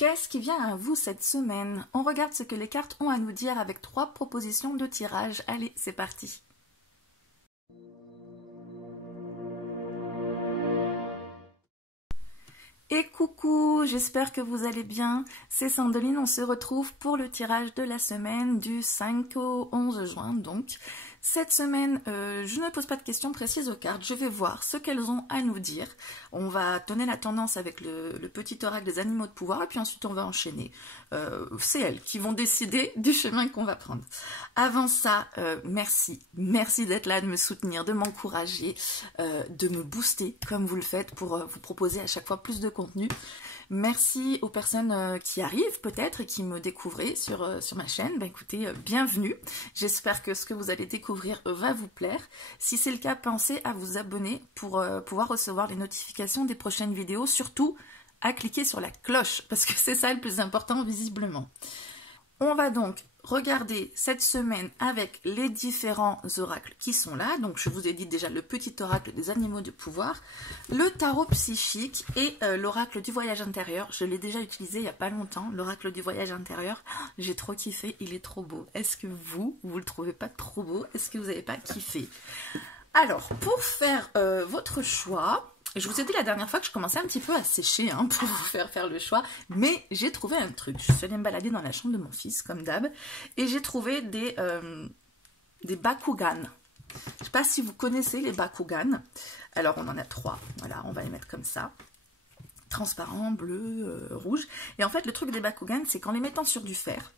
Qu'est-ce qui vient à vous cette semaine? On regarde ce que les cartes ont à nous dire avec 3 propositions de tirage. Allez, c'est parti. Et coucou, j'espère que vous allez bien. C'est Sandeline, on se retrouve pour le tirage de la semaine du 5 au 11 juin. Donc, cette semaine, je ne pose pas de questions précises aux cartes. Je vais voir ce qu'elles ont à nous dire. On va donner la tendance avec le petit oracle des animaux de pouvoir et puis ensuite on va enchaîner. C'est elles qui vont décider du chemin qu'on va prendre. Avant ça, merci d'être là, de me soutenir, de m'encourager, de me booster comme vous le faites pour vous proposer à chaque fois plus de contenu. Merci aux personnes qui arrivent peut-être et qui me découvrent sur ma chaîne. Ben, écoutez, bienvenue. J'espère que ce que vous allez découvrir va vous plaire. Si c'est le cas, pensez à vous abonner pour pouvoir recevoir les notifications des prochaines vidéos. Surtout, à cliquer sur la cloche parce que c'est ça le plus important visiblement. On va donc regarder cette semaine avec les différents oracles qui sont là. Donc je vous ai dit déjà le petit oracle des animaux de pouvoir, le tarot psychique et l'oracle du voyage intérieur. Je l'ai déjà utilisé il n'y a pas longtemps, l'oracle du voyage intérieur. J'ai trop kiffé, il est trop beau. Est-ce que vous le trouvez pas trop beau? Est-ce que vous n'avez pas kiffé? Alors, pour faire votre choix, je vous ai dit la dernière fois que je commençais un petit peu à sécher pour vous faire le choix, mais j'ai trouvé un truc. Je suis allée me balader dans la chambre de mon fils, comme d'hab, et j'ai trouvé des Bakugan. Je ne sais pas si vous connaissez les Bakugan. Alors, on en a 3. Voilà, on va les mettre comme ça. Transparent, bleu, rouge. Et en fait, le truc des Bakugan, c'est qu'en les mettant sur du fer,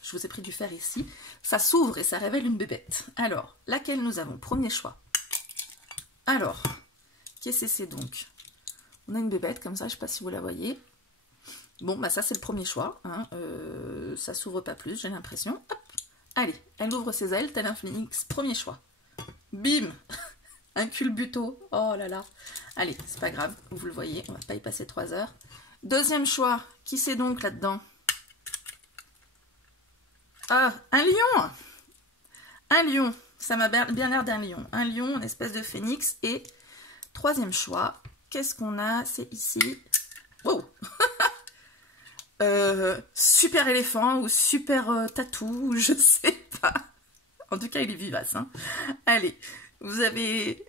je vous ai pris du fer ici, ça s'ouvre et ça révèle une bébête. Alors, laquelle nous avons? Premier choix. Alors, qu'est-ce que c'est donc? On a une bébête comme ça, je ne sais pas si vous la voyez. Bon, bah ça c'est le premier choix. Ça s'ouvre pas plus, j'ai l'impression. Hop. Allez, elle ouvre ses ailes, tel un phénix. Premier choix. Bim. Un culbuto. Oh là là. Allez, c'est pas grave, vous le voyez, on va pas y passer 3 heures. Deuxième choix. Qui c'est donc là-dedans? Ah, un lion. Un lion. Ça m'a bien l'air d'un lion. Un lion, une espèce de phénix. Et troisième choix, qu'est-ce qu'on a? C'est ici. Wow. Super éléphant ou super tatou, je sais pas. En tout cas, il est vivace. Allez, vous avez...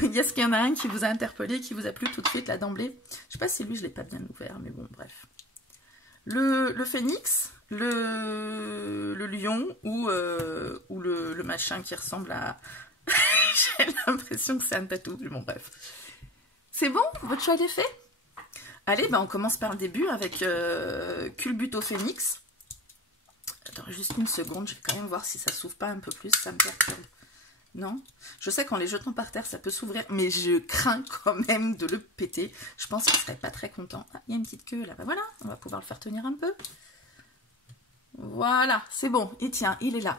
Est-ce qu'il y en a un qui vous a interpellé, qui vous a plu tout de suite là d'emblée? Je sais pas si lui, je l'ai pas bien ouvert, mais bon, bref. Le phénix, le lion ou le machin qui ressemble à... J'ai l'impression que c'est un tatou, mais bon bref. C'est bon? Votre choix est fait? Allez, on commence par le début avec Culbuto Phénix. Attends, juste une seconde, je vais quand même voir si ça s'ouvre pas un peu plus, ça me perturbe. Non? Je sais qu'en les jetant par terre, ça peut s'ouvrir, mais je crains quand même de le péter. Je pense qu'il serait pas très content. Ah, il y a une petite queue là, voilà, on va pouvoir le faire tenir un peu. Voilà, c'est bon, il tient, il est là.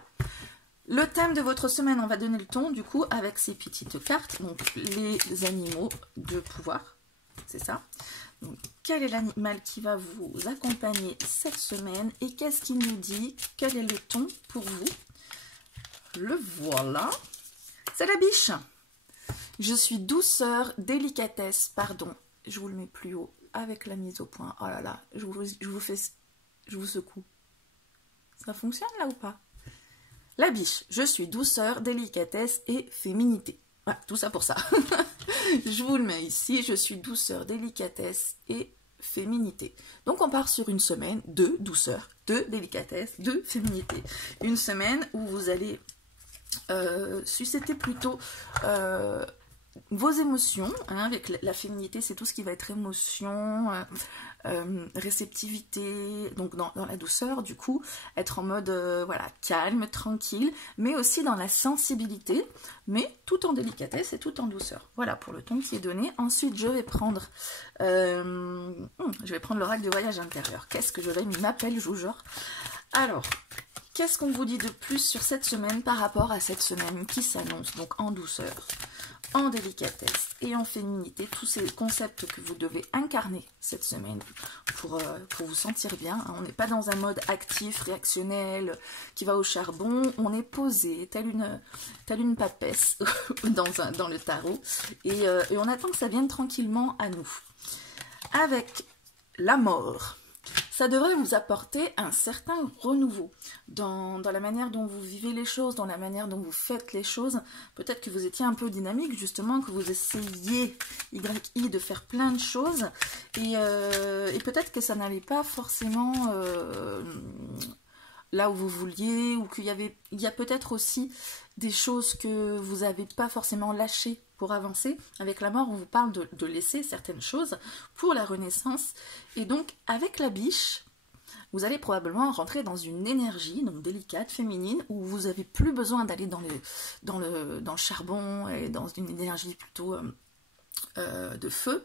Le thème de votre semaine, on va donner le ton, du coup, avec ces petites cartes. Donc, les animaux de pouvoir, c'est ça. Donc, quel est l'animal qui va vous accompagner cette semaine? Et qu'est-ce qu'il nous dit? Quel est le ton pour vous? Le voilà. C'est la biche. Je suis douceur, délicatesse, pardon. Je vous le mets plus haut avec la mise au point. Oh là là, je vous secoue. Ça fonctionne là ou pas? La biche, je suis douceur, délicatesse et féminité. Voilà, tout ça pour ça. Je vous le mets ici, je suis douceur, délicatesse et féminité. Donc on part sur une semaine de douceur, de délicatesse, de féminité. Une semaine où vous allez susciter plutôt vos émotions, avec la féminité, c'est tout ce qui va être émotion, réceptivité, donc dans la douceur, du coup, être en mode voilà, calme, tranquille, mais aussi dans la sensibilité, mais tout en délicatesse et tout en douceur. Voilà pour le ton qui est donné. Ensuite, je vais prendre l'oracle du voyage intérieur. Qu'est-ce que je vais m'appelle Joujor. Alors, qu'est-ce qu'on vous dit de plus sur cette semaine par rapport à cette semaine qui s'annonce, donc en douceur, en délicatesse et en féminité, tous ces concepts que vous devez incarner cette semaine pour vous sentir bien. On n'est pas dans un mode actif, réactionnel, qui va au charbon, on est posé, telle une papesse dans le tarot, et on attend que ça vienne tranquillement à nous. Avec la mort, ça devrait vous apporter un certain renouveau dans la manière dont vous vivez les choses, dans la manière dont vous faites les choses. Peut-être que vous étiez un peu dynamique, justement, que vous essayiez YI de faire plein de choses, et peut-être que ça n'allait pas forcément là où vous vouliez, ou qu'il y a peut-être aussi des choses que vous n'avez pas forcément lâchées pour avancer. Avec la mort, on vous parle de laisser certaines choses pour la renaissance. Et donc, avec la biche, vous allez probablement rentrer dans une énergie donc délicate, féminine, où vous n'avez plus besoin d'aller dans le charbon et dans une énergie plutôt de feu,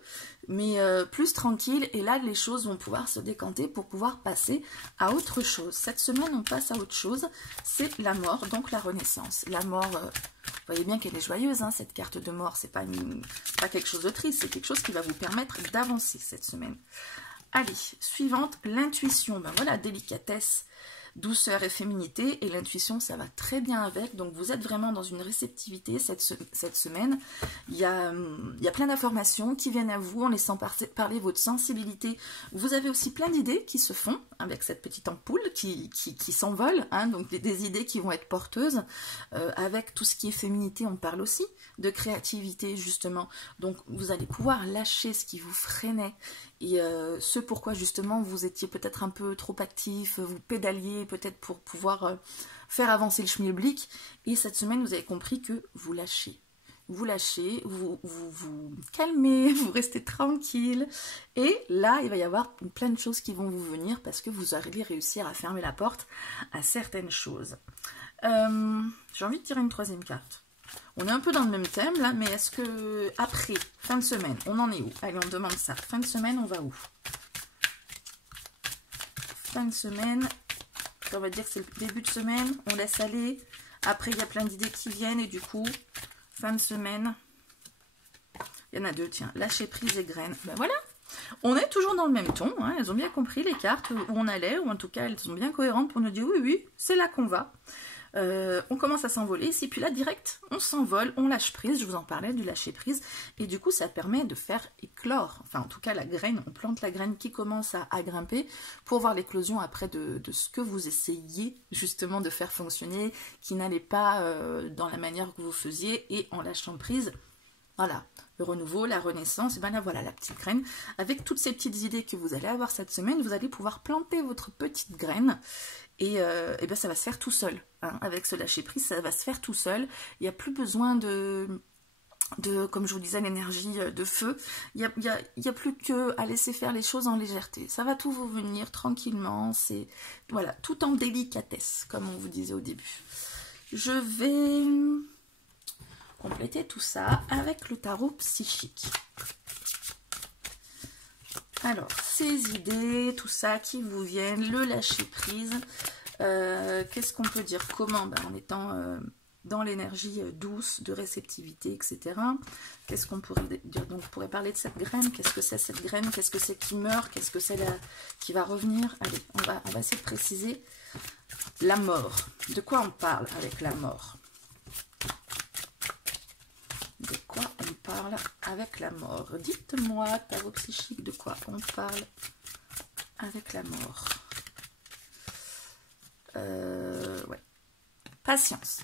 mais plus tranquille, et là les choses vont pouvoir se décanter pour pouvoir passer à autre chose. Cette semaine on passe à autre chose, c'est la mort, donc la renaissance. La mort, vous voyez bien qu'elle est joyeuse, hein, cette carte de mort, c'est pas quelque chose de triste, c'est quelque chose qui va vous permettre d'avancer cette semaine. Allez, suivante, l'intuition. Ben voilà, délicatesse, douceur et féminité, et l'intuition ça va très bien avec, donc vous êtes vraiment dans une réceptivité cette semaine. Il y a plein d'informations qui viennent à vous en laissant parler votre sensibilité. Vous avez aussi plein d'idées qui se font avec cette petite ampoule qui s'envole, hein, donc des idées qui vont être porteuses. Avec tout ce qui est féminité, on parle aussi de créativité justement, donc vous allez pouvoir lâcher ce qui vous freinait, et ce pourquoi justement vous étiez peut-être un peu trop actif, vous pédaliez peut-être pour pouvoir faire avancer le schmilblick, et cette semaine vous avez compris que vous lâchez. Vous lâchez, vous calmez, vous restez tranquille, et là il va y avoir plein de choses qui vont vous venir parce que vous allez réussir à fermer la porte à certaines choses. J'ai envie de tirer une troisième carte. On est un peu dans le même thème là, mais est-ce que après, fin de semaine, on en est où? Allez, on demande ça. Fin de semaine, on va où? Fin de semaine, on va dire que c'est le début de semaine, on laisse aller. Après, il y a plein d'idées qui viennent, et du coup, fin de semaine, il y en a deux, tiens, lâcher prise et graines. Ben voilà, on est toujours dans le même ton, hein. Elles ont bien compris les cartes où on allait, ou en tout cas, elles sont bien cohérentes pour nous dire oui, oui, c'est là qu'on va. On commence à s'envoler ici, puis là direct on s'envole, on lâche prise, je vous en parlais du lâcher prise, et du coup ça permet de faire éclore, enfin en tout cas la graine, on plante la graine qui commence à grimper pour voir l'éclosion après de ce que vous essayez justement de faire fonctionner, qui n'allait pas dans la manière que vous faisiez, et en lâchant prise, voilà, le renouveau, la renaissance, et bien là voilà la petite graine. Avec toutes ces petites idées que vous allez avoir cette semaine, vous allez pouvoir planter votre petite graine, et bien ça va se faire tout seul, hein. Avec ce lâcher prise, ça va se faire tout seul. Il n'y a plus besoin de comme je vous disais, l'énergie de feu. Il y a plus qu'à laisser faire les choses en légèreté. Ça va tout vous venir tranquillement, c'est voilà, tout en délicatesse, comme on vous disait au début. Je vais compléter tout ça avec le tarot psychique. Alors, ces idées, tout ça qui vous viennent, le lâcher prise, qu'est-ce qu'on peut dire? Comment? Ben, en étant dans l'énergie douce, de réceptivité, etc. Qu'est-ce qu'on pourrait dire? Donc, on pourrait parler de cette graine. Qu'est-ce que c'est cette graine? Qu'est-ce que c'est qui meurt? Qu'est-ce que c'est qui va revenir? Allez, on va essayer de préciser. La mort. De quoi on parle avec la mort? De quoi on parle avec la mort? Dites-moi, tarot psychique, de quoi on parle avec la mort? Ouais. Patience.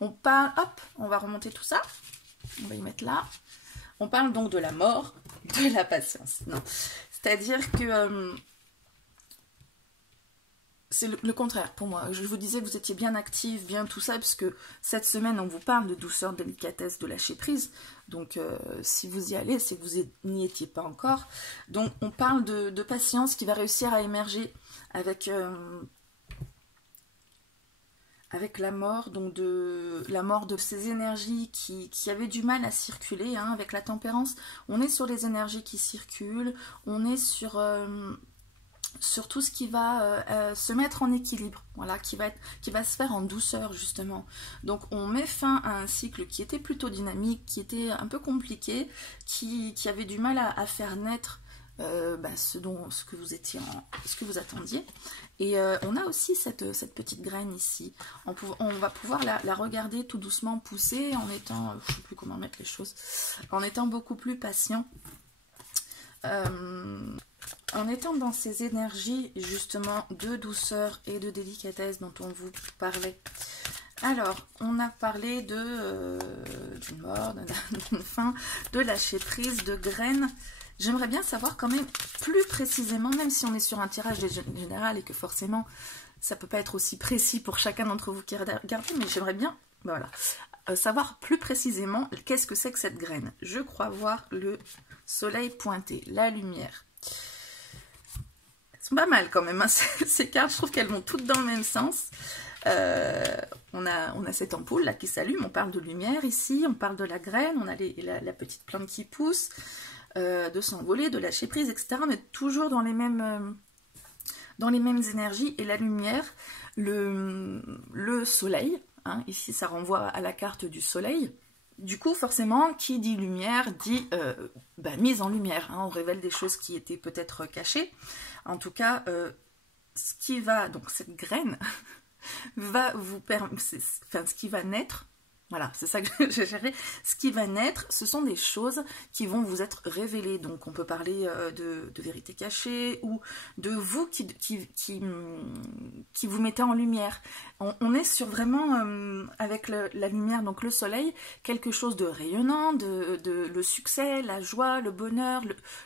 On parle, hop, on va remonter tout ça. On va y mettre là. On parle donc de la mort, de la patience. Non. C'est-à-dire que c'est le contraire pour moi. Je vous disais que vous étiez bien active, bien tout ça, parce que cette semaine, on vous parle de douceur, de délicatesse, de lâcher prise. Donc, si vous y allez, c'est que vous n'y étiez pas encore. Donc, on parle de patience qui va réussir à émerger avec la mort, donc la mort de ces énergies qui avaient du mal à circuler, hein, avec la tempérance. On est sur les énergies qui circulent, on est sur tout ce qui va se mettre en équilibre, voilà, qui va se faire en douceur justement. Donc on met fin à un cycle qui était plutôt dynamique, qui était un peu compliqué, qui avait du mal à faire naître ce que vous attendiez. Et on a aussi cette petite graine ici. On va pouvoir la regarder tout doucement pousser en étant, je ne sais plus comment mettre les choses, en étant beaucoup plus patient. en étant dans ces énergies justement de douceur et de délicatesse dont on vous parlait. Alors, on a parlé d'une mort, d'une fin, de lâcher prise, de graines. J'aimerais bien savoir quand même plus précisément, même si on est sur un tirage général et que forcément ça peut pas être aussi précis pour chacun d'entre vous qui regardez, mais j'aimerais bien voilà, savoir plus précisément qu'est-ce que c'est que cette graine. Je crois voir le soleil pointé, la lumière. Elles sont pas mal quand même, hein, ces cartes, je trouve qu'elles vont toutes dans le même sens. On a cette ampoule là qui s'allume, on parle de lumière ici, on parle de la graine, on a la petite plante qui pousse, de s'envoler, de lâcher prise, etc. On est toujours dans les mêmes énergies, et la lumière, le soleil, hein, ici ça renvoie à la carte du soleil. Du coup, forcément, qui dit lumière dit mise en lumière, hein, on révèle des choses qui étaient peut-être cachées. En tout cas, ce qui va, donc cette graine va vous permettre, enfin ce qui va naître, voilà, c'est ça que j'ai géré, ce qui va naître, ce sont des choses qui vont vous être révélées. Donc on peut parler de vérité cachée, ou de vous qui vous mettez en lumière. On est sur vraiment, avec la lumière, donc le soleil, quelque chose de rayonnant, le succès, la joie, le bonheur,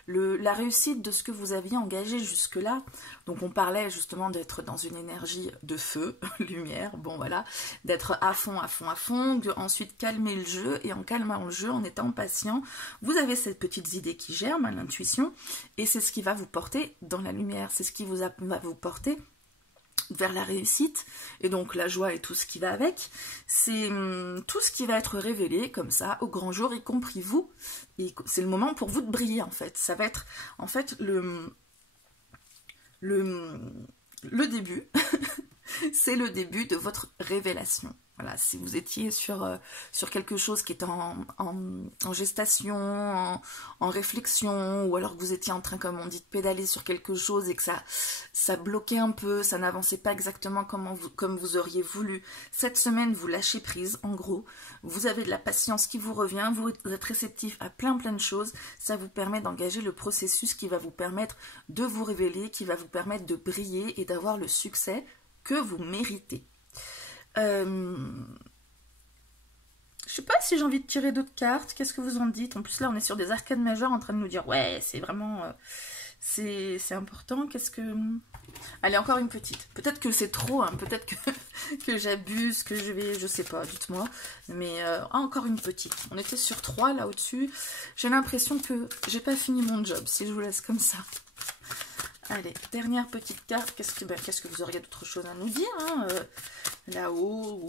la réussite de ce que vous aviez engagé jusque-là. Donc on parlait justement d'être dans une énergie de feu, lumière, bon voilà, d'être à fond, ensuite calmer le jeu, et en calmant le jeu, en étant patient, vous avez ces petites idées qui germent à l'intuition, et c'est ce qui va vous porter dans la lumière, c'est ce qui va vous porter vers la réussite, et donc la joie et tout ce qui va avec. C'est tout ce qui va être révélé comme ça au grand jour, y compris vous, et c'est le moment pour vous de briller en fait. Ça va être en fait le début c'est le début de votre révélation. Voilà, si vous étiez sur quelque chose qui est en gestation, en réflexion, ou alors que vous étiez en train, comme on dit, de pédaler sur quelque chose et que ça bloquait un peu, ça n'avançait pas exactement comme vous auriez voulu. Cette semaine, vous lâchez prise, en gros. Vous avez de la patience qui vous revient, vous êtes réceptif à plein de choses. Ça vous permet d'engager le processus qui va vous permettre de vous révéler, qui va vous permettre de briller et d'avoir le succès que vous méritez. Je sais pas si j'ai envie de tirer d'autres cartes. Qu'est-ce que vous en dites? En plus là on est sur des arcanes majeures en train de nous dire ouais c'est vraiment c'est important. Qu'est-ce que... Allez, encore une petite. Peut-être que c'est trop, hein. Peut-être que j'abuse, que je sais pas, dites-moi. Mais encore une petite. On était sur 3 là au-dessus. J'ai l'impression que j'ai pas fini mon job si je vous laisse comme ça. Allez, dernière petite carte. Qu'est-ce que vous auriez d'autre chose à nous dire, hein, là-haut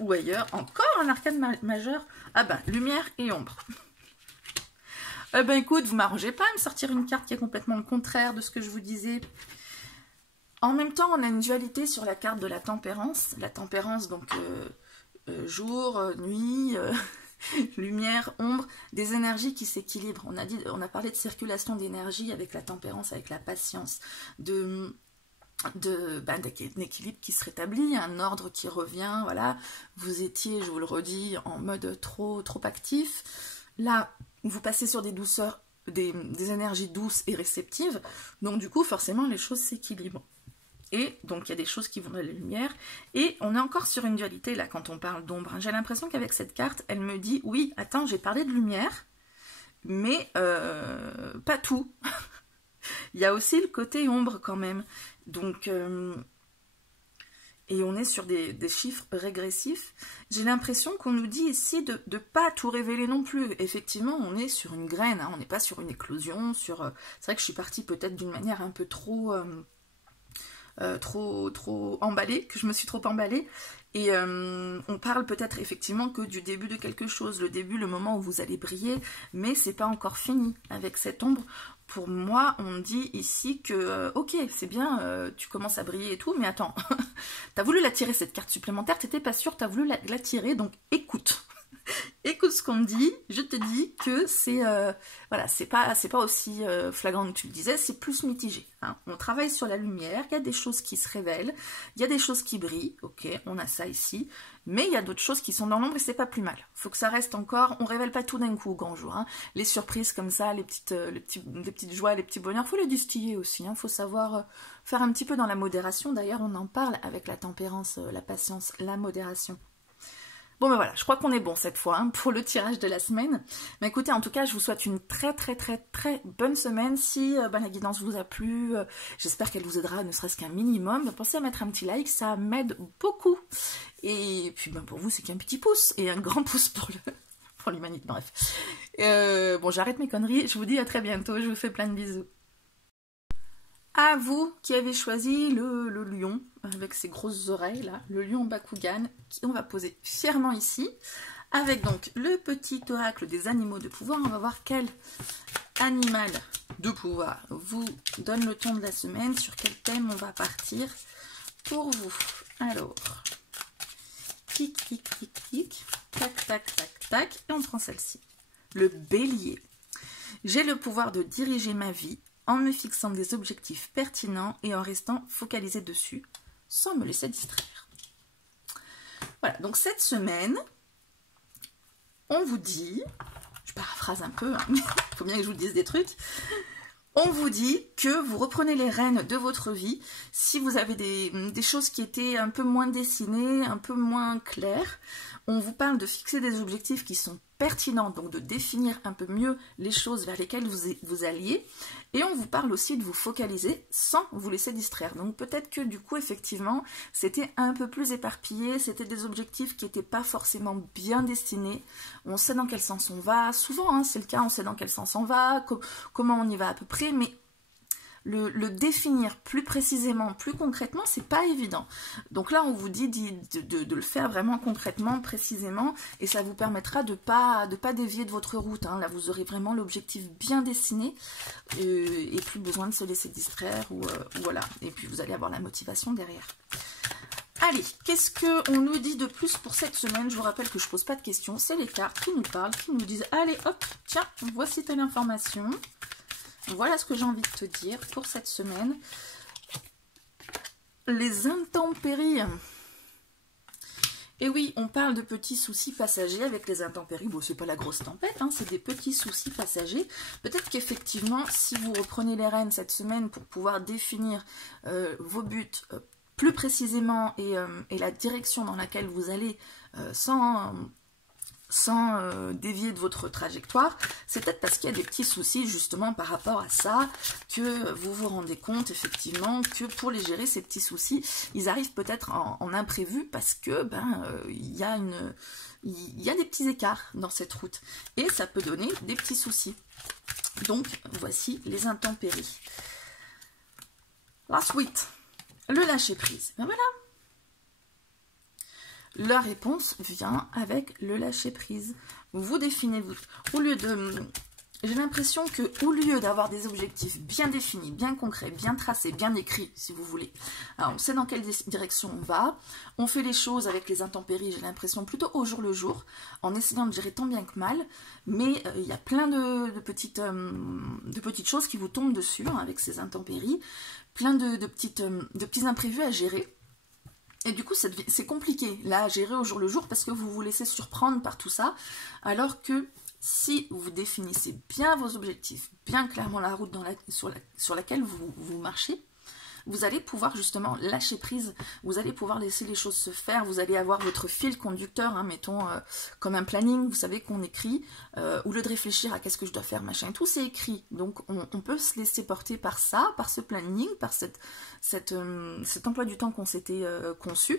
ou ailleurs. Encore un arcane majeur. Ah ben, lumière et ombre. Écoute, vous m'arrangez pas à me sortir une carte qui est complètement le contraire de ce que je vous disais. En même temps, on a une dualité sur la carte de la tempérance. La tempérance, donc jour, nuit... lumière, ombre, des énergies qui s'équilibrent. On a parlé de circulation d'énergie avec la tempérance, avec la patience, d'un équilibre qui se rétablit, un ordre qui revient, voilà. Vous étiez, je vous le redis, en mode trop actif. Là, vous passez sur des douceurs, des énergies douces et réceptives, donc du coup, forcément, les choses s'équilibrent. Et donc il y a des choses qui vont dans la lumière, et on est encore sur une dualité là quand on parle d'ombre. J'ai l'impression qu'avec cette carte, elle me dit, oui, attends, j'ai parlé de lumière, mais pas tout. Il y a aussi le côté ombre quand même. Donc, et on est sur des chiffres régressifs. J'ai l'impression qu'on nous dit ici de ne pas tout révéler non plus. Effectivement, on est sur une graine, hein, on n'est pas sur une éclosion. C'est vrai que je suis partie peut-être d'une manière un peu trop emballée, que je me suis trop emballée, et on parle peut-être effectivement que du début de quelque chose, le début, le moment où vous allez briller, mais c'est pas encore fini avec cette ombre. Pour moi, on dit ici que ok, c'est bien, tu commences à briller et tout, mais attends, t'as voulu la tirer cette carte supplémentaire, t'étais pas sûre, t'as voulu la tirer, donc écoute. écoute ce qu'on me dit, je te dis que c'est voilà, c'est pas aussi flagrant que tu le disais, c'est plus mitigé. Hein. On travaille sur la lumière, il y a des choses qui se révèlent, il y a des choses qui brillent, ok, on a ça ici, mais il y a d'autres choses qui sont dans l'ombre et c'est pas plus mal. Faut que ça reste encore, on révèle pas tout d'un coup au grand jour. Hein. Les surprises comme ça, les petites joies, les petits bonheurs, faut les distiller aussi. Hein. Faut savoir faire un petit peu dans la modération. D'ailleurs, on en parle avec la tempérance, la patience, la modération. Bon ben voilà, je crois qu'on est bon cette fois hein, pour le tirage de la semaine. Mais écoutez, en tout cas, je vous souhaite une très bonne semaine. Si la guidance vous a plu, j'espère qu'elle vous aidera ne serait-ce qu'un minimum. Pensez à mettre un petit like, ça m'aide beaucoup. Et puis pour vous, c'est qu'un petit pouce et un grand pouce pour l'humanité. Bref. Bon, j'arrête mes conneries. Je vous dis à très bientôt. Je vous fais plein de bisous. À vous qui avez choisi le lion avec ses grosses oreilles là, le lion Bakugan, qu'on va poser fièrement ici, avec donc le petit oracle des animaux de pouvoir. On va voir quel animal de pouvoir vous donne le ton de la semaine, sur quel thème on va partir pour vous. Alors, clic, clic, clic, clic, tac, tac, tac, tac, et on prend celle-ci. Le bélier. J'ai le pouvoir de diriger ma vie en me fixant des objectifs pertinents et en restant focalisé dessus, sans me laisser distraire. Voilà, donc cette semaine, on vous dit, je paraphrase un peu, hein, mais il faut bien que je vous dise des trucs, on vous dit que vous reprenez les rênes de votre vie si vous avez des choses qui étaient un peu moins dessinées, un peu moins claires. On vous parle de fixer des objectifs qui sont pertinents, donc de définir un peu mieux les choses vers lesquelles vous alliez. Et on vous parle aussi de vous focaliser sans vous laisser distraire. Donc peut-être que du coup, effectivement, c'était un peu plus éparpillé, c'était des objectifs qui n'étaient pas forcément bien destinés. On sait dans quel sens on va, souvent hein, c'est le cas, on sait dans quel sens on va, comment on y va à peu près, mais le définir plus précisément, plus concrètement, c'est pas évident. Donc là, on vous dit de le faire vraiment concrètement, précisément, et ça vous permettra de pas dévier de votre route. Hein. Là, vous aurez vraiment l'objectif bien dessiné et plus besoin de se laisser distraire ou voilà. Et puis vous allez avoir la motivation derrière. Allez, qu'est-ce qu'on nous dit de plus pour cette semaine? Je vous rappelle que je pose pas de questions, c'est les cartes qui nous parlent, qui nous disent allez hop, tiens, voici telle information. Voilà ce que j'ai envie de te dire pour cette semaine. Les intempéries. Et oui, on parle de petits soucis passagers avec les intempéries. Bon, c'est pas la grosse tempête, hein, c'est des petits soucis passagers. Peut-être qu'effectivement, si vous reprenez les rênes cette semaine pour pouvoir définir vos buts plus précisément et la direction dans laquelle vous allez sans dévier de votre trajectoire, c'est peut-être parce qu'il y a des petits soucis justement par rapport à ça, que vous vous rendez compte effectivement que pour les gérer ces petits soucis, ils arrivent peut-être en imprévu parce que il y a des petits écarts dans cette route et ça peut donner des petits soucis. Donc voici les intempéries. La suite, le lâcher prise. Ben voilà. La réponse vient avec le lâcher-prise. Vous définez, au lieu de... J'ai l'impression que au lieu d'avoir des objectifs bien définis, bien concrets, bien tracés, bien écrits, si vous voulez, alors on sait dans quelle direction on va, on fait les choses avec les intempéries, j'ai l'impression plutôt au jour le jour, en essayant de gérer tant bien que mal, mais il y a plein de petites choses qui vous tombent dessus hein, avec ces intempéries, plein de petits imprévus à gérer. Et du coup, c'est compliqué, là, à gérer au jour le jour, parce que vous vous laissez surprendre par tout ça, alors que si vous définissez bien vos objectifs, bien clairement la route sur laquelle vous marchez, vous allez pouvoir justement lâcher prise, vous allez pouvoir laisser les choses se faire, vous allez avoir votre fil conducteur, hein, mettons comme un planning, vous savez qu'on écrit, au lieu de réfléchir à qu'est-ce que je dois faire, machin, tout c'est écrit, donc on peut se laisser porter par ça, par ce planning, par cet emploi du temps qu'on s'était conçu,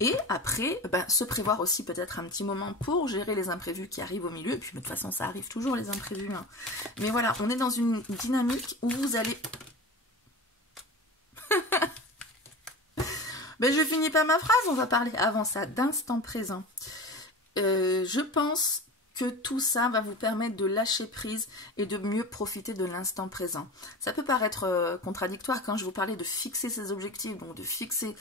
et après, se prévoir aussi peut-être un petit moment pour gérer les imprévus qui arrivent au milieu, et puis de toute façon ça arrive toujours les imprévus, hein. Mais voilà, on est dans une dynamique où vous allez... je finis pas ma phrase, on va parler avant ça d'instant présent. Je pense que tout ça va vous permettre de lâcher prise et de mieux profiter de l'instant présent. Ça peut paraître contradictoire quand je vous parlais de fixer ses objectifs, donc de fixer,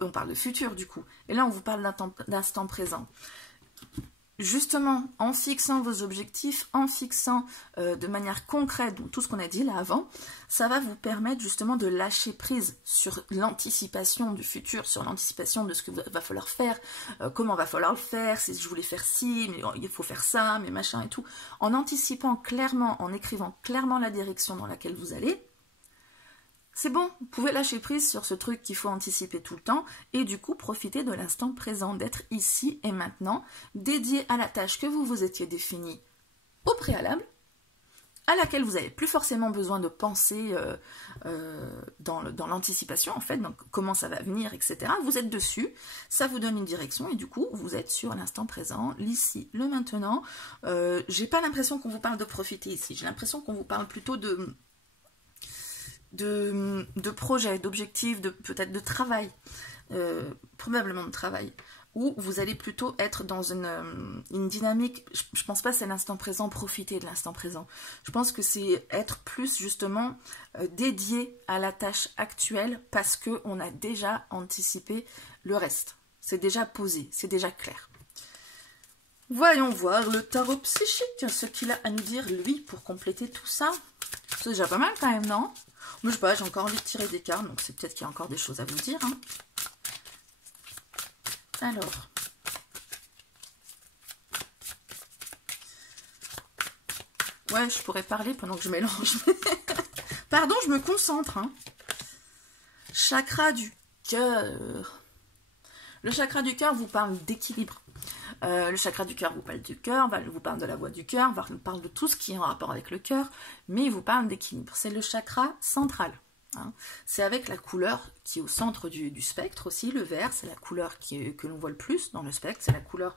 on parle de futur du coup, et là on vous parle d'instant présent. justement, en fixant vos objectifs, en fixant de manière concrète donc, tout ce qu'on a dit là avant, ça va vous permettre justement de lâcher prise sur l'anticipation du futur, sur l'anticipation de ce que va falloir faire, comment va falloir le faire, si je voulais faire ci, mais il faut faire ça, mais machin et tout. En anticipant clairement, en écrivant clairement la direction dans laquelle vous allez, c'est bon, vous pouvez lâcher prise sur ce truc qu'il faut anticiper tout le temps et du coup profiter de l'instant présent, d'être ici et maintenant, dédié à la tâche que vous vous étiez définie au préalable, à laquelle vous n'avez plus forcément besoin de penser dans l'anticipation en fait, donc comment ça va venir, etc. Vous êtes dessus, ça vous donne une direction et du coup vous êtes sur l'instant présent, l'ici, le maintenant. J'ai pas l'impression qu'on vous parle de profiter ici, j'ai l'impression qu'on vous parle plutôt de projets, d'objectifs, peut-être de travail, probablement de travail, où vous allez plutôt être dans une dynamique, je pense pas que c'est l'instant présent, profiter de l'instant présent, je pense que c'est être plus justement dédié à la tâche actuelle parce qu'on a déjà anticipé le reste, c'est déjà posé, c'est déjà clair. Voyons voir le tarot psychique, ce qu'il a à nous dire lui pour compléter tout ça. C'est déjà pas mal quand même, non? Mais je sais pas, j'ai encore envie de tirer des cartes, donc c'est peut-être qu'il y a encore des choses à vous dire. Hein. Alors. Ouais, je pourrais parler pendant que je mélange. Pardon, je me concentre. Hein. Chakra du cœur. Le chakra du cœur vous parle d'équilibre. Le chakra du cœur vous parle du cœur, vous parle de la voix du cœur, vous parle de tout ce qui est en rapport avec le cœur, mais il vous parle d'équilibre. C'est le chakra central. Hein. C'est avec la couleur qui est au centre du spectre aussi, le vert, c'est la couleur que l'on voit le plus dans le spectre, c'est la couleur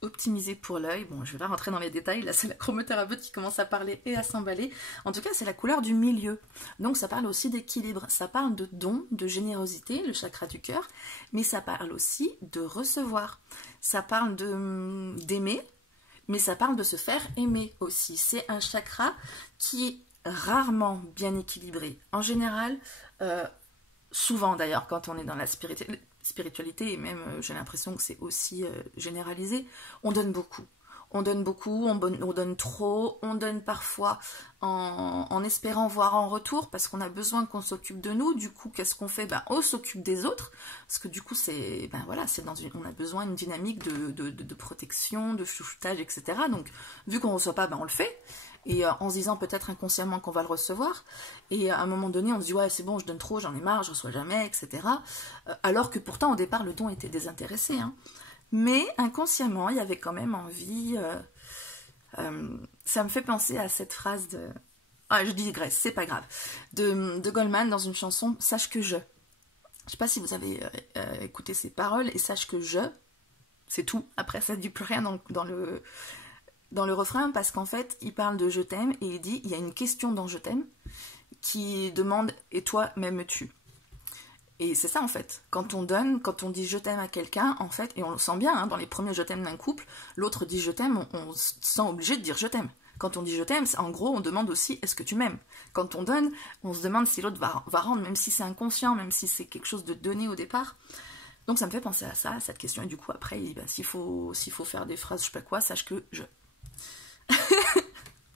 optimisée pour l'œil. Bon, je vais pas rentrer dans les détails, là c'est la chromothérapeute qui commence à parler et à s'emballer. En tout cas, c'est la couleur du milieu. Donc ça parle aussi d'équilibre, ça parle de don, de générosité, le chakra du cœur, mais ça parle aussi de recevoir. Ça parle d'aimer, mais ça parle de se faire aimer aussi. C'est un chakra qui est rarement bien équilibré. En général, souvent d'ailleurs, quand on est dans la spiritualité, et même j'ai l'impression que c'est aussi généralisé, on donne beaucoup. On donne beaucoup, on donne trop, on donne parfois en espérant voir en retour parce qu'on a besoin qu'on s'occupe de nous. Du coup, qu'est-ce qu'on fait? On s'occupe des autres parce que du coup, c'est voilà, on a besoin d'une dynamique de protection, de chouchoutage, etc. Donc, vu qu'on ne reçoit pas, on le fait. Et en se disant peut-être inconsciemment qu'on va le recevoir. Et à un moment donné, on se dit ouais, c'est bon, je donne trop, j'en ai marre, je reçois jamais, etc. Alors que pourtant, au départ, le don était désintéressé. Hein. Mais inconsciemment, il y avait quand même envie. Ça me fait penser à cette phrase de. Ah, je digresse, c'est pas grave. De Goldman dans une chanson Sache que je. Je sais pas si vous avez écouté ces paroles, et sache que je, c'est tout. Après, ça ne dit plus rien dans le refrain, parce qu'en fait, il parle de je t'aime, et il dit il y a une question dans je t'aime qui demande et toi m'aimes-tu? Et c'est ça en fait, quand on donne, quand on dit je t'aime à quelqu'un, en fait, et on le sent bien, hein, dans les premiers je t'aime d'un couple, l'autre dit je t'aime, on se sent obligé de dire je t'aime. Quand on dit je t'aime, en gros, on demande aussi est-ce que tu m'aimes? Quand on donne, on se demande si l'autre va rendre, même si c'est inconscient, même si c'est quelque chose de donné au départ. Donc ça me fait penser à ça, à cette question, et du coup après, s'il faut faire des phrases, je sais pas quoi, sache que je...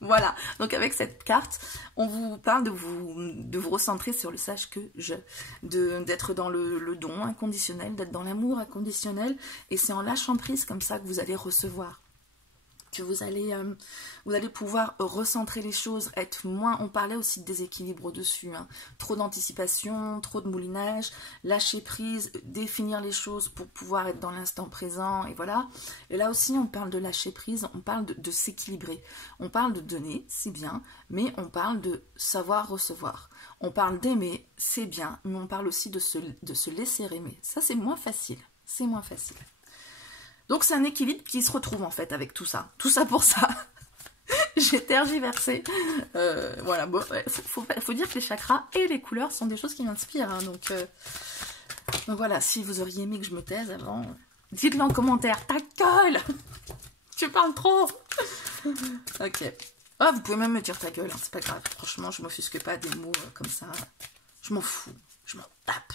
Voilà, donc avec cette carte, on vous parle de vous recentrer sur le sache que je, d'être dans le don inconditionnel, d'être dans l'amour inconditionnel, et c'est en lâchant prise comme ça que vous allez recevoir, que vous allez pouvoir recentrer les choses, être moins, on parlait aussi de déséquilibre au-dessus, hein, trop d'anticipation, trop de moulinage, lâcher prise, définir les choses pour pouvoir être dans l'instant présent, et voilà. Et là aussi, on parle de lâcher prise, on parle de s'équilibrer, on parle de donner, c'est bien, mais on parle de savoir recevoir, on parle d'aimer, c'est bien, mais on parle aussi de se laisser aimer. Ça, c'est moins facile, c'est moins facile. Donc c'est un équilibre qui se retrouve en fait avec tout ça. Tout ça pour ça. J'ai tergiversé. Voilà, bon, faut dire que les chakras et les couleurs sont des choses qui m'inspirent. Hein, donc voilà, si vous auriez aimé que je me taise avant, dites-le en commentaire. Ta gueule! Tu parles trop! Ok. Ah, vous pouvez même me dire ta gueule, hein, c'est pas grave. Franchement, je m'offusque pas des mots comme ça. Je m'en fous. Je m'en tape.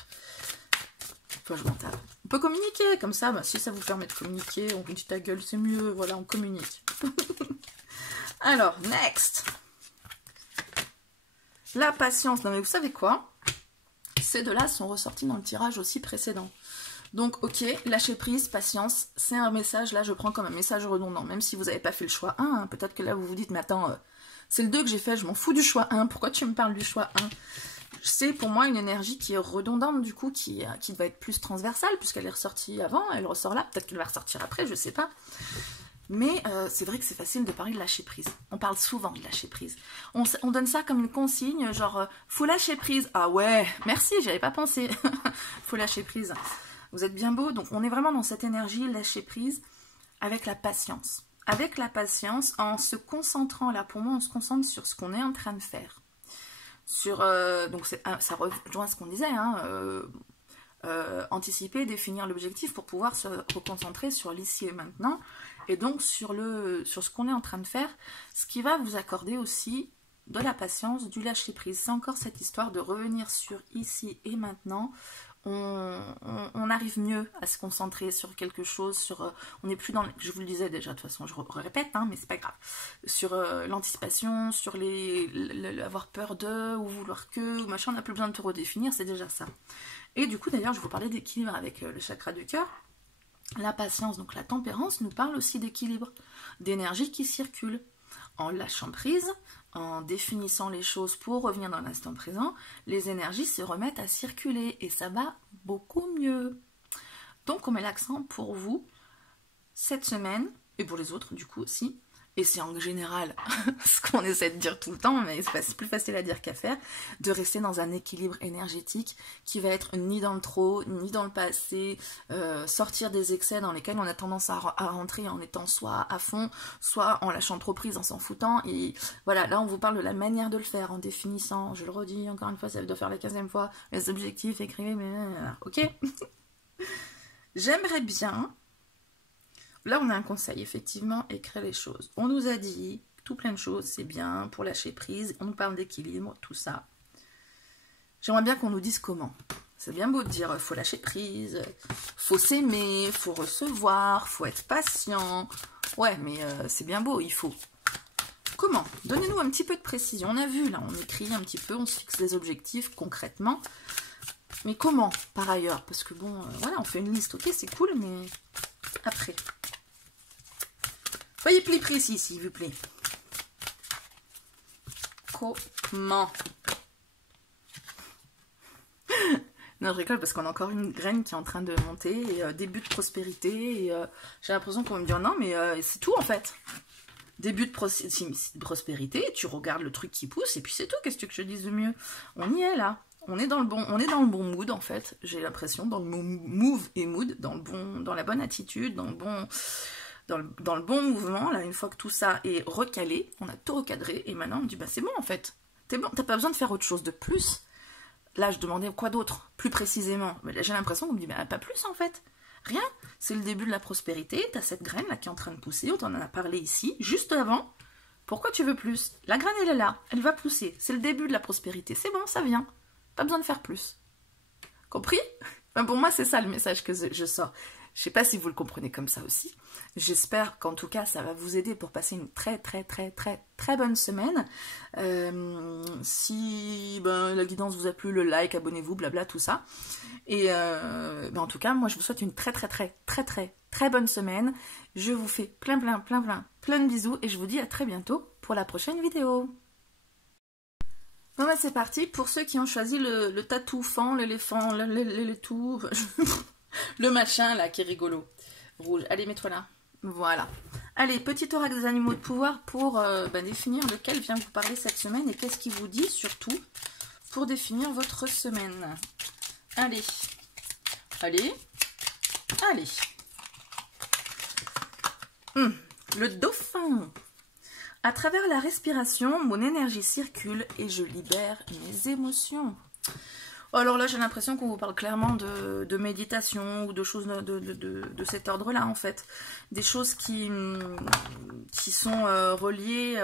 Enfin, je m'en tape. On peut communiquer, comme ça, bah, si ça vous permet de communiquer, on dit ta gueule, c'est mieux, voilà, on communique. Alors, next. La patience. Non mais vous savez quoi? Ces deux-là sont ressortis dans le tirage aussi précédent. Donc, ok, lâcher prise, patience, c'est un message, là, je prends comme un message redondant, même si vous n'avez pas fait le choix 1, hein, peut-être que là, vous vous dites, mais attends, c'est le 2 que j'ai fait, je m'en fous du choix 1, pourquoi tu me parles du choix 1? C'est pour moi une énergie qui est redondante, du coup, qui va être plus transversale, puisqu'elle est ressortie avant, elle ressort là, peut-être qu'elle va ressortir après, je sais pas. Mais c'est vrai que c'est facile de parler de lâcher prise. On parle souvent de lâcher prise. On donne ça comme une consigne, genre, faut lâcher prise. Ah ouais, merci, j'avais pas pensé. Faut lâcher prise. Vous êtes bien beau, donc on est vraiment dans cette énergie, lâcher prise, avec la patience. Avec la patience, en se concentrant, là pour moi, on se concentre sur ce qu'on est en train de faire. Donc ça rejoint ce qu'on disait, hein, anticiper, définir l'objectif pour pouvoir se reconcentrer sur l'ici et maintenant, et donc sur ce qu'on est en train de faire, ce qui va vous accorder aussi de la patience, du lâcher prise. C'est encore cette histoire de revenir sur ici et maintenant. On arrive mieux à se concentrer sur quelque chose, on n'est plus dans, je vous le disais déjà de toute façon, je répète, hein, mais c'est pas grave, sur l'anticipation, sur avoir peur de, ou vouloir que, ou machin, on n'a plus besoin de tout redéfinir, c'est déjà ça. Et du coup d'ailleurs je vous parlais d'équilibre avec le chakra du cœur. La patience, donc la tempérance, nous parle aussi d'équilibre, d'énergie qui circule. En lâchant prise, en définissant les choses pour revenir dans l'instant présent, les énergies se remettent à circuler et ça va beaucoup mieux. Donc on met l'accent pour vous cette semaine, et pour les autres du coup aussi, et c'est en général ce qu'on essaie de dire tout le temps, mais c'est plus facile à dire qu'à faire, de rester dans un équilibre énergétique qui va être ni dans le trop, ni dans le pas assez, sortir des excès dans lesquels on a tendance à rentrer en étant soit à fond, soit en lâchant trop prise, en s'en foutant, et voilà, là on vous parle de la manière de le faire, en définissant, je le redis encore une fois, ça doit faire la 15e fois, les objectifs, écrivez, mais ok. J'aimerais bien... Là, on a un conseil, effectivement, écrire les choses. On nous a dit tout plein de choses, c'est bien, pour lâcher prise, on nous parle d'équilibre, tout ça. J'aimerais bien qu'on nous dise comment. C'est bien beau de dire, faut lâcher prise, faut s'aimer, faut recevoir, faut être patient. Ouais, mais c'est bien beau, il faut. Comment? Donnez-nous un petit peu de précision. On a vu, là, on écrit un petit peu, on se fixe des objectifs concrètement. Mais comment, par ailleurs? Parce que bon, voilà, on fait une liste, ok, c'est cool, mais après... Soyez plus précis, s'il vous plaît. Comment? Non, je rigole parce qu'on a encore une graine qui est en train de monter, et début de prospérité, et j'ai l'impression qu'on va me dire non, mais c'est tout en fait. Début de prospérité, tu regardes le truc qui pousse, et puis c'est tout, qu'est-ce que tu veux que je te dise de mieux? On y est là. On est dans le bon mood en fait, j'ai l'impression, dans le move et mood, dans la bonne attitude, dans le bon mouvement, là, une fois que tout ça est recalé, on a tout recadré, et maintenant on me dit, bah c'est bon en fait, t'es bon, t'as pas besoin de faire autre chose de plus. Là, je demandais quoi d'autre, plus précisément. Mais là, j'ai l'impression qu'on me dit, bah pas plus en fait, rien, c'est le début de la prospérité, t'as cette graine là qui est en train de pousser, on en a parlé ici, juste avant, pourquoi tu veux plus? La graine elle est là, elle va pousser, c'est le début de la prospérité, c'est bon, ça vient, pas besoin de faire plus. Compris? Enfin, pour moi, c'est ça le message que je sors. Je sais pas si vous le comprenez comme ça aussi. J'espère qu'en tout cas, ça va vous aider pour passer une très bonne semaine. Si la guidance vous a plu, le like, abonnez-vous, blabla, tout ça. Et en tout cas, moi, je vous souhaite une très bonne semaine. Je vous fais plein de bisous et je vous dis à très bientôt pour la prochaine vidéo. Bon bah c'est parti, pour ceux qui ont choisi le tatoufant, l'éléphant, le tout, le machin là qui est rigolo, rouge, allez mets-toi là, voilà. Allez, petit oracle des animaux de pouvoir pour définir lequel vient vous parler cette semaine et qu'est-ce qu'il vous dit surtout pour définir votre semaine. Allez. Le dauphin. À travers la respiration, mon énergie circule et je libère mes émotions. Alors là, j'ai l'impression qu'on vous parle clairement de méditation ou de choses de cet ordre-là, en fait. Des choses qui sont reliées,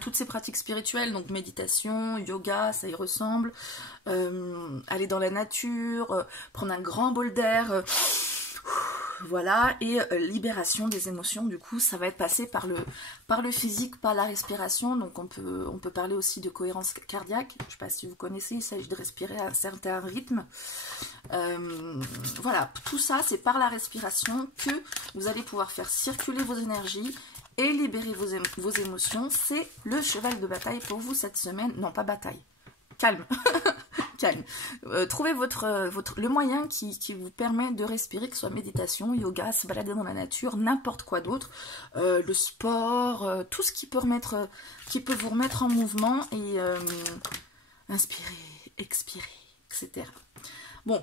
toutes ces pratiques spirituelles, donc méditation, yoga, ça y ressemble. Aller dans la nature, prendre un grand bol d'air, voilà, et libération des émotions. Du coup, ça va être passé par le physique, par la respiration. Donc on peut parler aussi de cohérence cardiaque. Je ne sais pas si vous connaissez, il s'agit de respirer à un certain rythme. Voilà, tout ça, c'est par la respiration que vous allez pouvoir faire circuler vos énergies et libérer vos émotions. C'est le cheval de bataille pour vous cette semaine. Non, pas bataille. Calme. Calme. Trouvez le moyen qui vous permet de respirer, que ce soit méditation, yoga, se balader dans la nature, n'importe quoi d'autre, le sport, tout ce qui peut vous remettre en mouvement et inspirer, expirer, etc. Bon,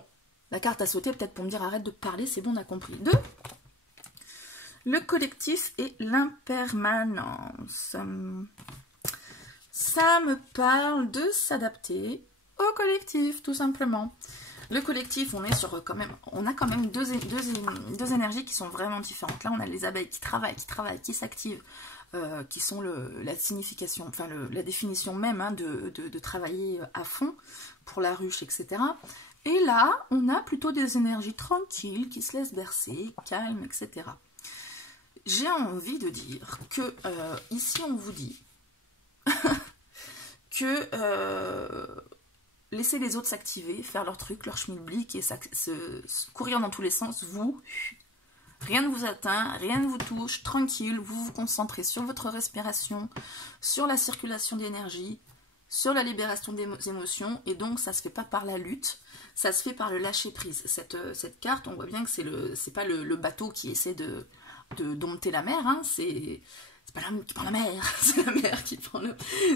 la carte à sauter peut-être pour me dire arrête de parler, c'est bon, on a compris. 2. Le collectif et l'impermanence. Ça me parle de s'adapter au collectif, tout simplement. Le collectif, on a quand même deux énergies qui sont vraiment différentes. Là, on a les abeilles qui travaillent, qui s'activent, qui sont la signification, enfin la définition même hein, de travailler à fond pour la ruche, etc. Et là, on a plutôt des énergies tranquilles qui se laissent bercer, calmes, etc. J'ai envie de dire que ici, on vous dit que laissez les autres s'activer, faire leur truc, leur schmilblick et courir dans tous les sens. Vous, rien ne vous atteint, rien ne vous touche, tranquille, vous vous concentrez sur votre respiration, sur la circulation d'énergie, sur la libération des émotions, et donc ça se fait pas par la lutte, ça se fait par le lâcher prise. Cette carte, on voit bien que c'est pas le bateau qui essaie de dompter la mer, hein, c'est pas l'homme qui prend la mer, c'est la mer qui prend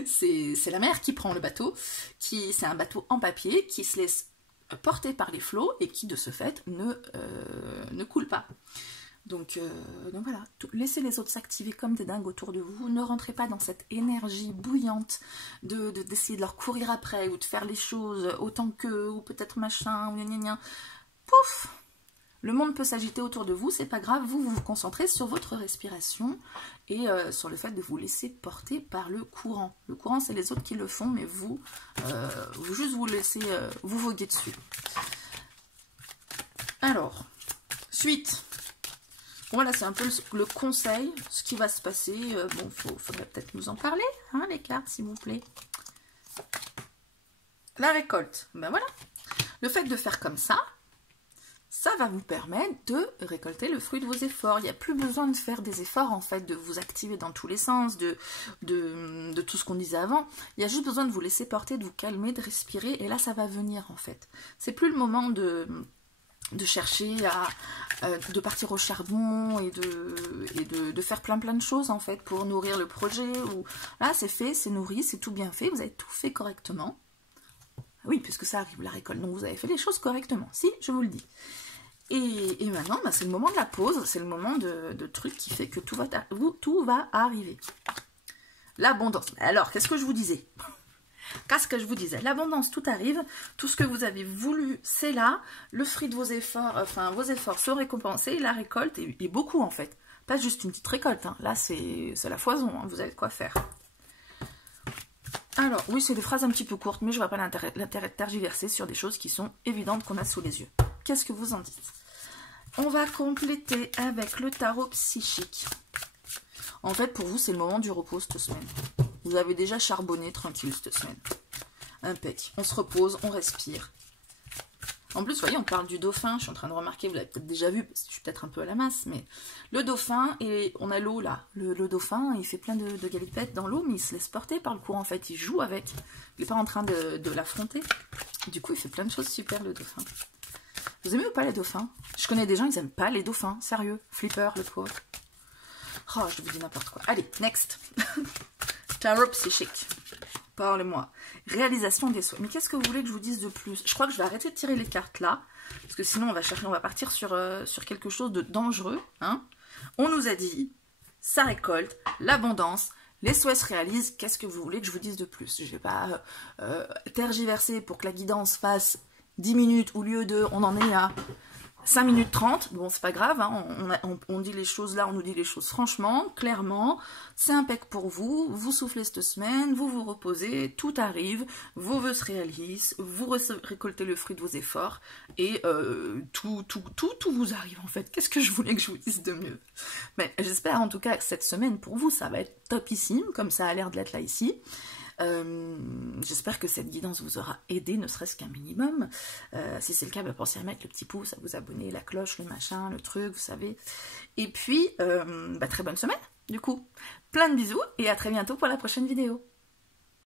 c'est la mer qui prend le bateau, c'est un bateau en papier qui se laisse porter par les flots et qui de ce fait ne coule pas. Donc voilà, laissez les autres s'activer comme des dingues autour de vous, ne rentrez pas dans cette énergie bouillante d'essayer de leur courir après ou de faire les choses autant qu'eux ou peut-être machin ou gna gna gna. Pouf! Le monde peut s'agiter autour de vous, c'est pas grave, vous vous concentrez sur votre respiration et sur le fait de vous laisser porter par le courant. Le courant, c'est les autres qui le font, mais vous laissez vous voguer dessus. Alors, suite. Voilà, c'est un peu le conseil, ce qui va se passer. Bon, faudrait peut-être nous en parler, hein, les cartes, s'il vous plaît. La récolte, ben voilà. Le fait de faire comme ça va vous permettre de récolter le fruit de vos efforts. Il n'y a plus besoin de faire des efforts, en fait, de vous activer dans tous les sens, de tout ce qu'on disait avant. Il y a juste besoin de vous laisser porter, de vous calmer, de respirer, et là, ça va venir, en fait. C'est plus le moment de chercher de partir au charbon et de faire plein de choses, en fait, pour nourrir le projet. Là, c'est fait, c'est nourri, c'est tout bien fait, vous avez tout fait correctement. Oui, puisque ça arrive, la récolte, donc vous avez fait les choses correctement. Si, je vous le dis. Et maintenant, c'est le moment de la pause, c'est le moment de truc qui fait que tout va arriver. L'abondance. Alors, qu'est-ce que je vous disais? Qu'est-ce que je vous disais? L'abondance, tout arrive, tout ce que vous avez voulu, c'est là, le fruit de vos efforts, enfin, vos efforts sont récompensés, la récolte, et beaucoup en fait. Pas juste une petite récolte, hein. Là, c'est la foison, hein. Vous avez de quoi faire. Alors, oui, c'est des phrases un petit peu courtes, mais je vois pas l'intérêt de tergiverser sur des choses qui sont évidentes qu'on a sous les yeux. Qu'est-ce que vous en dites? On va compléter avec le tarot psychique. En fait, pour vous, c'est le moment du repos cette semaine. Vous avez déjà charbonné tranquille cette semaine. Impec. On se repose, on respire. En plus, vous voyez, on parle du dauphin. Je suis en train de remarquer, vous l'avez peut-être déjà vu, parce que je suis peut-être un peu à la masse, mais le dauphin, et on a l'eau là. Le dauphin, il fait plein de galipettes dans l'eau, mais il se laisse porter par le courant. En fait, il joue avec. Il n'est pas en train de l'affronter. Du coup, il fait plein de choses super, le dauphin. Vous aimez ou pas les dauphins? Je connais des gens, ils n'aiment pas les dauphins. Sérieux. Flipper, le pauvre. Oh, je vous dis n'importe quoi. Allez, next. Tarot psychique. Parlez-moi. Réalisation des souhaits. Mais qu'est-ce que vous voulez que je vous dise de plus? Je crois que je vais arrêter de tirer les cartes là. Parce que sinon, on va partir sur quelque chose de dangereux. Hein. On nous a dit, ça récolte, l'abondance, Les souhaits se réalisent, qu'est-ce que vous voulez que je vous dise de plus? Je ne vais pas tergiverser pour que la guidance fasse 10 minutes au lieu de, on en est à 5 minutes 30, bon c'est pas grave, hein, on dit les choses là, on nous dit les choses franchement, clairement, c'est impec pour vous, vous soufflez cette semaine, vous vous reposez, tout arrive, vos vœux se réalisent, vous récoltez le fruit de vos efforts, et tout vous arrive en fait. Qu'est-ce que je voulais que je vous dise de mieux? Mais j'espère en tout cas que cette semaine pour vous ça va être topissime, comme ça a l'air de l'être là ici. J'espère que cette guidance vous aura aidé, ne serait-ce qu'un minimum. Si c'est le cas, pensez à mettre le petit pouce, à vous abonner, la cloche, le machin, le truc, vous savez. Et puis, très bonne semaine, du coup. Plein de bisous et à très bientôt pour la prochaine vidéo.